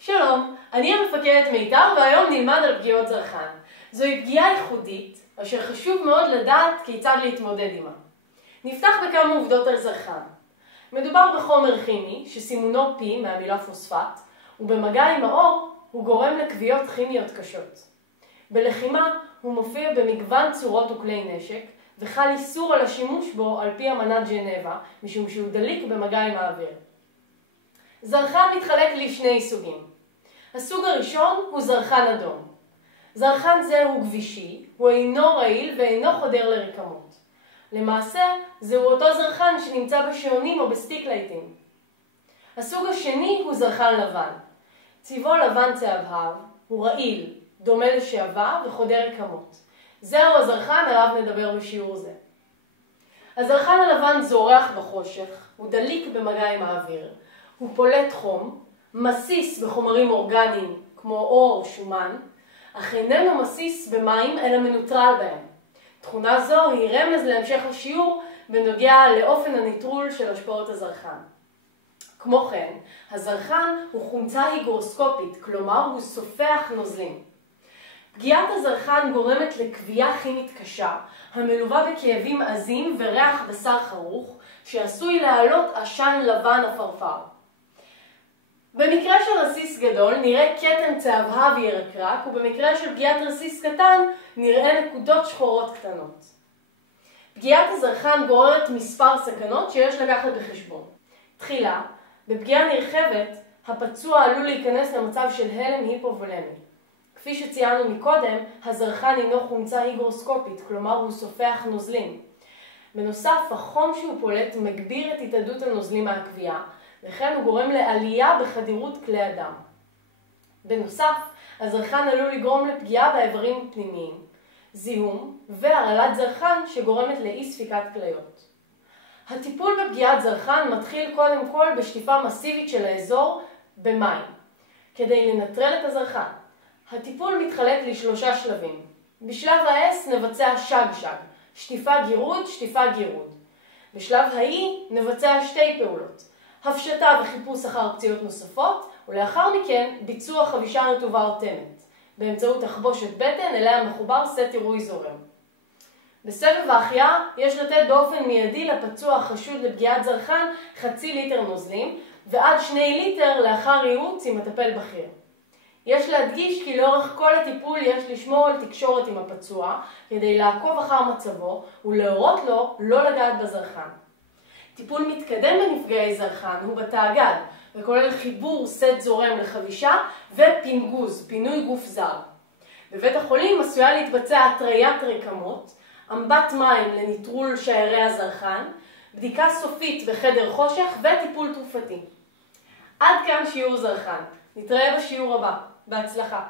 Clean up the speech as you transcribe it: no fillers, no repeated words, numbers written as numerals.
שלום, אני המפקדת מיתר והיום נלמד על פגיעות זרחן. זוהי פגיעה ייחודית, אשר חשוב מאוד לדעת כיצד להתמודד עימה. נפתח בכמה עובדות על זרחן. מדובר בחומר כימי שסימונו P מהמילה פוספט, ובמגע עם האור הוא גורם לכוויות כימיות קשות. בלחימה הוא מופיע במגוון צורות וכלי נשק, וחל איסור על השימוש בו על פי אמנת ג'נבה, משום שהוא דליק במגע עם האוויר. זרחן מתחלק לשני סוגים. הסוג הראשון הוא זרחן אדום. זרחן זה הוא גבישי, הוא אינו רעיל ואינו חודר לרקמות. למעשה, זהו אותו זרחן שנמצא בשעונים או בסטיקלייטים. הסוג השני הוא זרחן לבן. צבעו לבן צהבהב, הוא רעיל, דומה לשעווה וחודר רקמות. זהו הזרחן עליו נדבר בשיעור זה. הזרחן הלבן זורח בחושך, הוא דליק במגע עם האוויר, הוא פולט חום, מסיס בחומרים אורגניים כמו אור או שומן, אך איננו מסיס במים אלא מנוטרל בהם. תכונה זו היא רמז להמשך השיעור בנוגע לאופן הניטרול של השפעות הזרחן. כמו כן, הזרחן הוא חומצה היגרוסקופית, כלומר הוא סופח נוזלים. פגיעת הזרחן גורמת לכוויה כימית קשה, המלווה בכאבים עזים וריח בשר חרוך, שעשוי להעלות עשן לבן אפרפר. במקרה של רסיס גדול נראה כתם צהבהב ירקרק, ובמקרה של פגיעת רסיס קטן נראה נקודות שחורות קטנות. פגיעת הזרחן גוררת מספר סכנות שיש לקחת בחשבון. תחילה, בפגיעה נרחבת, הפצוע עלול להיכנס למצב של הלם היפובולמי. כפי שציינו מקודם, הזרחן הינו חומצה היגרוסקופית, כלומר הוא סופח נוזלים. בנוסף, החום שהוא פולט מגביר את התאדות הנוזלים מהכוויה, וכן הוא גורם לעלייה בחדירות כלי הדם. בנוסף, הזרחן עלול לגרום לפגיעה באיברים פנימיים, זיהום והרעלת זרחן שגורמת לאי ספיקת כליות. הטיפול בפגיעת זרחן מתחיל קודם כל בשטיפה מסיבית של האזור במים, כדי לנטרל את הזרחן. הטיפול מתחלק לשלושה שלבים. בשלב ה-S נבצע שג-שג, שטיפה גירוד, שטיפה גירוד. בשלב ה-E נבצע שתי פעולות, הפשטה וחיפוש אחר פציעות נוספות, ולאחר מכן ביצוע חבישה רטובה או תמת, באמצעות תחבושת בטן אליה מחובר סט עירוי זורם. בסבב ההחייאה יש לתת באופן מיידי לפצוע החשוד לפגיעת זרחן 0.5 ליטר נוזלים, ועד 2 ליטר לאחר ייעוץ עם מטפל בכיר. יש להדגיש כי לאורך כל הטיפול יש לשמור על תקשורת עם הפצוע, כדי לעקוב אחר מצבו ולהורות לו לא לגעת בזרחן. טיפול מתקדם בנפגעי זרחן הוא בתאג"ד, וכולל חיבור סט זורם לחבישה ופינגוז, פינוי גוף זר. בבית החולים עשויה להתבצע התריית רקמות, אמבט מים לניטרול שיירי הזרחן, בדיקה סופית בחדר חושך וטיפול תרופתי. עד כאן שיעור זרחן. נתראה בשיעור הבא. בהצלחה.